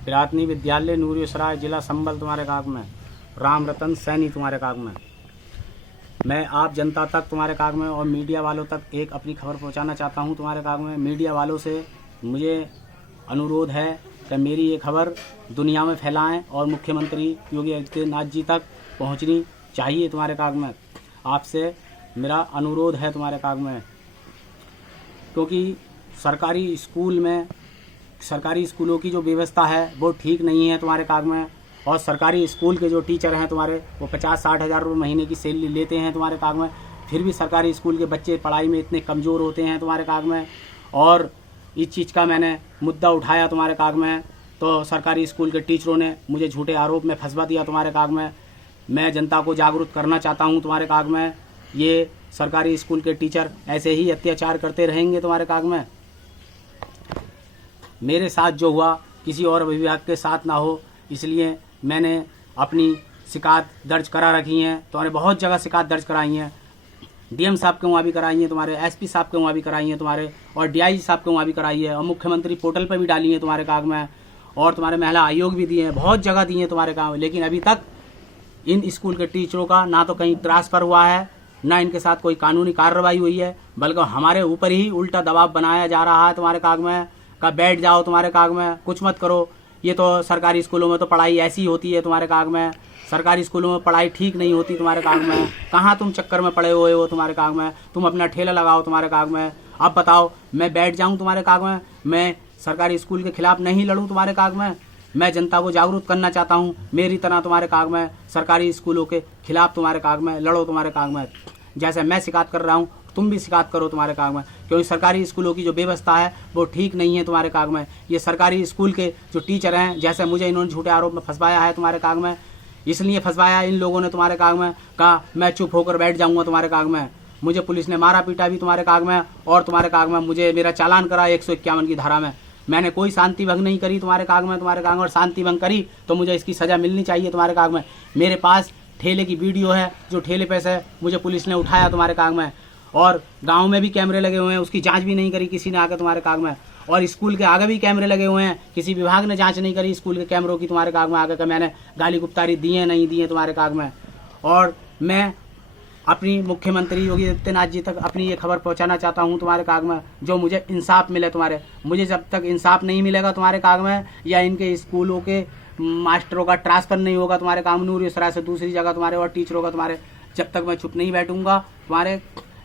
प्राथमिक विद्यालय नूरियसराय, जिला संबल तुम्हारे काग में। राम रतन सैनी तुम्हारे काग में। मैं आप जनता तक तुम्हारे काग में और मीडिया वालों तक एक अपनी खबर पहुंचाना चाहता हूं तुम्हारे काग में। मीडिया वालों से मुझे अनुरोध है कि मेरी ये खबर दुनिया में फैलाएं और मुख्यमंत्री योगी आदित्यनाथ जी तक पहुंचनी चाहिए तुम्हारे काग में। आपसे मेरा अनुरोध है तुम्हारे काग में, क्योंकि सरकारी स्कूलों की जो व्यवस्था है वो ठीक नहीं है तुम्हारे काग में। और सरकारी स्कूल के जो टीचर हैं तुम्हारे, वो 50-60 हज़ार रुपये महीने की सैलरी लेते हैं तुम्हारे काग में। फिर भी सरकारी स्कूल के बच्चे पढ़ाई में इतने कमज़ोर होते हैं तुम्हारे काग में। और इस चीज़ का मैंने मुद्दा उठाया तुम्हारे काग में, तो सरकारी स्कूल के टीचरों ने मुझे झूठे आरोप में फंसवा दिया तुम्हारे काग में। मैं जनता को जागरूक करना चाहता हूँ तुम्हारे काग में। ये सरकारी स्कूल के टीचर ऐसे ही अत्याचार करते रहेंगे तुम्हारे काग में। मेरे साथ जो हुआ किसी और विभाग के साथ ना हो, इसलिए मैंने अपनी शिकायत दर्ज करा रखी हैं। तुम्हारे बहुत जगह शिकायत दर्ज कराई हैं, डीएम साहब के वहाँ भी कराई है तुम्हारे, एसपी साहब के वहाँ भी कराई है तुम्हारे, और डीआईजी साहब के वहाँ भी कराई है, और मुख्यमंत्री पोर्टल पर भी डाली है तुम्हारे काग में, और तुम्हारे महिला आयोग भी दिए हैं, बहुत जगह दिए हैं तुम्हारे काम में। लेकिन अभी तक इन स्कूल के टीचरों का ना तो कहीं ट्रांसफ़र हुआ है, ना इनके साथ कोई कानूनी कार्रवाई हुई है, बल्कि हमारे ऊपर ही उल्टा दबाव बनाया जा रहा है तुम्हारे काग में। का बैठ जाओ तुम्हारे काग में, कुछ मत करो। ये तो सरकारी स्कूलों में तो पढ़ाई ऐसी होती है तुम्हारे काग में। सरकारी स्कूलों में पढ़ाई ठीक नहीं होती तुम्हारे काग में। कहाँ तुम चक्कर में पड़े हुए हो तुम्हारे काग में? तुम अपना ठेला लगाओ तुम्हारे काग में। अब बताओ, मैं बैठ जाऊँ तुम्हारे काग में? मैं सरकारी स्कूल के खिलाफ नहीं लड़ूँ तुम्हारे काग में? मैं जनता को जागरूक करना चाहता हूँ, मेरी तरह तुम्हारे काग में सरकारी स्कूलों के खिलाफ तुम्हारे काग में लड़ो तुम्हारे काग में। जैसे मैं शिकायत कर रहा हूँ, तुम भी शिकायत करो तुम्हारे काग में, क्योंकि सरकारी स्कूलों की जो व्यवस्था है वो ठीक नहीं है तुम्हारे काग में। ये सरकारी स्कूल के जो टीचर हैं, जैसे मुझे इन्होंने झूठे आरोप में फंसवाया है तुम्हारे काग में, इसलिए फंसवाया इन लोगों ने तुम्हारे काग में। कहा मैं चुप होकर बैठ जाऊंगा तुम्हारे काग में। मुझे पुलिस ने मारा पीटा भी तुम्हारे काग में, और तुम्हारे काग में मुझे मेरा चालान करा 151 की धारा में। मैंने कोई शांति भंग नहीं करी तुम्हारे काग में। और शांति भंग करी तो मुझे इसकी सज़ा मिलनी चाहिए तुम्हारे काग में। मेरे पास ठेले की वीडियो है, जो ठेले पे से मुझे पुलिस ने उठाया तुम्हारे काग में, और गांव में भी कैमरे लगे हुए हैं, उसकी जांच भी नहीं करी किसी ने आकर तुम्हारे काग में। और स्कूल के आगे भी कैमरे लगे हुए हैं, किसी विभाग ने जांच नहीं करी स्कूल के कैमरों की तुम्हारे काग में आकर के मैंने गाली गुप्तारी दिए नहीं दिए तुम्हारे काग में। और मैं अपनी मुख्यमंत्री योगी आदित्यनाथ जी तक अपनी ये खबर पहुंचाना चाहता हूं तुम्हारे काग में, जो मुझे इंसाफ मिले तुम्हारे। मुझे जब तक इंसाफ नहीं मिलेगा तुम्हारे काग में, या इनके स्कूलों के मास्टरों का ट्रांसफ़र नहीं होगा तुम्हारे काग में नूरियसराय से दूसरी जगह तुम्हारे, और टीचरों का तुम्हारे, जब तक मैं चुप नहीं बैठूंगा तुम्हारे,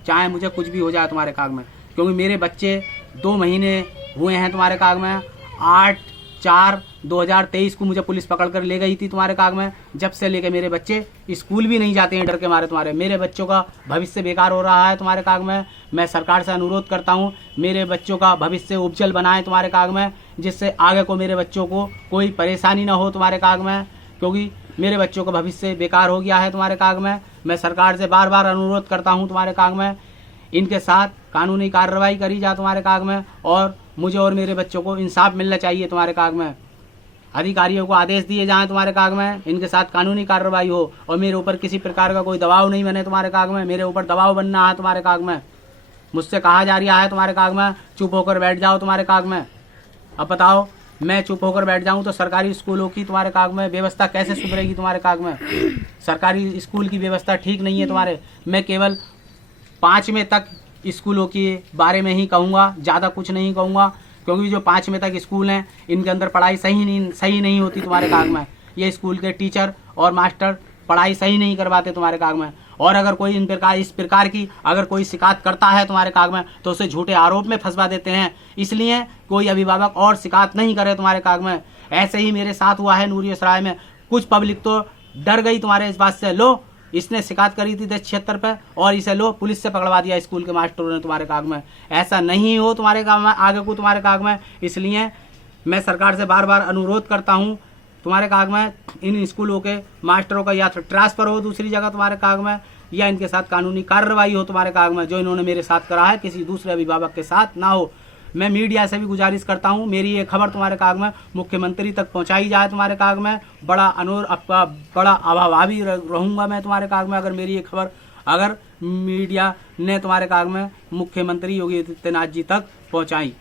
चाहे मुझे कुछ भी हो जाए तुम्हारे काग में। क्योंकि मेरे बच्चे 2 महीने हुए हैं तुम्हारे काग में। 8/4/2023 को मुझे पुलिस पकड़ कर ले गई थी तुम्हारे काग में। जब से लेके मेरे बच्चे स्कूल भी नहीं जाते हैं डर के मारे तुम्हारे। मेरे बच्चों का भविष्य बेकार हो रहा है तुम्हारे काग में। मैं सरकार से अनुरोध करता हूँ, मेरे बच्चों का भविष्य उज्जवल बनाए तुम्हारे काग में, जिससे आगे को मेरे बच्चों को कोई परेशानी ना हो तुम्हारे काग में, क्योंकि मेरे बच्चों का भविष्य बेकार हो गया है तुम्हारे काग में। मैं सरकार से बार बार अनुरोध करता हूँ तुम्हारे काग में, इनके साथ कानूनी कार्रवाई करी जा तुम्हारे काग में, और मुझे और मेरे बच्चों को इंसाफ मिलना चाहिए तुम्हारे काग में। अधिकारियों को आदेश दिए जाएं तुम्हारे काग में, इनके साथ कानूनी कार्रवाई हो, और मेरे ऊपर किसी प्रकार का कोई दबाव नहीं बने तुम्हारे काग में। मेरे ऊपर दबाव बनना है तुम्हारे काग में। मुझसे कहा जा रहा है तुम्हारे काग में चुप होकर बैठ जाओ तुम्हारे काग में। अब बताओ, मैं चुप होकर बैठ जाऊं तो सरकारी स्कूलों की तुम्हारे काग में व्यवस्था कैसे सुधरेगी तुम्हारे काग में? सरकारी स्कूल की व्यवस्था ठीक नहीं है तुम्हारे। मैं केवल 5वें तक स्कूलों के बारे में ही कहूँगा, ज़्यादा कुछ नहीं कहूँगा, क्योंकि जो 5वें तक स्कूल हैं इनके अंदर पढ़ाई सही नहीं होती तुम्हारे काग में। ये स्कूल के टीचर और मास्टर पढ़ाई सही नहीं करवाते तुम्हारे काग में। और अगर कोई इस प्रकार की अगर कोई शिकायत करता है तुम्हारे काग में, तो उसे झूठे आरोप में फंसवा देते हैं। इसलिए कोई अभिभावक और शिकायत नहीं करे तुम्हारे काग में। ऐसे ही मेरे साथ हुआ है नूरियसराय में। कुछ पब्लिक तो डर गई तुम्हारे इस बात से, लो इसने शिकायत करी थी 1076 पे, और इसे लो पुलिस से पकड़वा दिया स्कूल के मास्टरों ने तुम्हारे काग में। ऐसा नहीं हो तुम्हारे काग में आगे को तुम्हारे काग में। इसलिए मैं सरकार से बार बार अनुरोध करता हूँ तुम्हारे काग में, इन स्कूलों के मास्टरों का या तो ट्रांसफ़र हो दूसरी जगह तुम्हारे काग में, या इनके साथ कानूनी कार्रवाई हो तुम्हारे काग में। जो इन्होंने मेरे साथ करा है किसी दूसरे अभिभावक के साथ ना हो। मैं मीडिया से भी गुजारिश करता हूँ, मेरी ये खबर तुम्हारे काग में मुख्यमंत्री तक पहुँचाई जाए तुम्हारे काग में। बड़ा आभावी रहूँगा मैं तुम्हारे काग में, अगर मेरी ये खबर अगर मीडिया ने तुम्हारे काग में मुख्यमंत्री योगी आदित्यनाथ जी तक पहुँचाई।